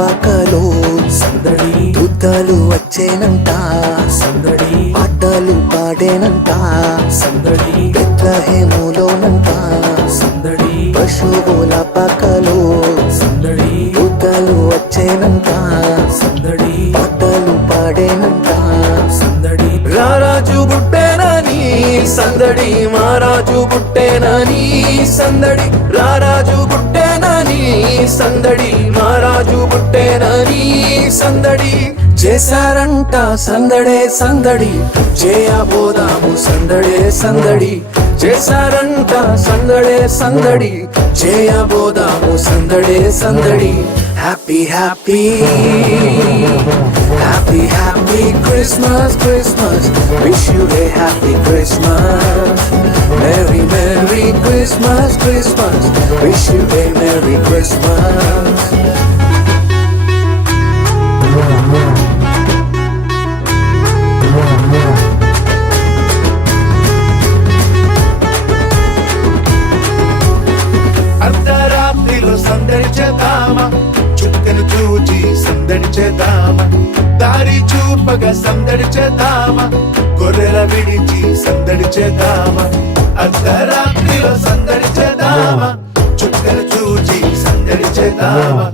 పక్కలో సందడి యుద్ధాలు వచ్చేనంట, సందడి పాటలు పాడేనంట, సందడి బెత్లెహేములోనంట, సందడి పశువుల పక్కలో సందడి యుద్ధాలు వచ్చేనంట, సందడి పాటలు పాడేనంట. సందడి రారాజు బుట్టేనని సందడి మారాజు బుట్టేనని సందడి రారాజు బుట్టేనని సందడి మారాజు బుట్టేనని సందడి చేశారంట సందడే సందడి చేయబోదాము సందడే సందడి చేశారంట సందడే సందడి చేయబోదాము సందడే సందడి happy happy happy happy Christmas Christmas wish you a happy Christmas merry merry Christmas Christmas wish you a merry Christmas. అర్ధరాత్రిలో సందడి చేద్దామా, చుక్కను చూచి సందడి చేద్దామా, దారి చూపగా సందడి చేద్దామా, గొర్రెల విడిచి సందడి చేద్దామా. అర్ధరాత్రిలో సందడి చేద్దామా, చుక్కను చూచి సందడి చేద్దామా,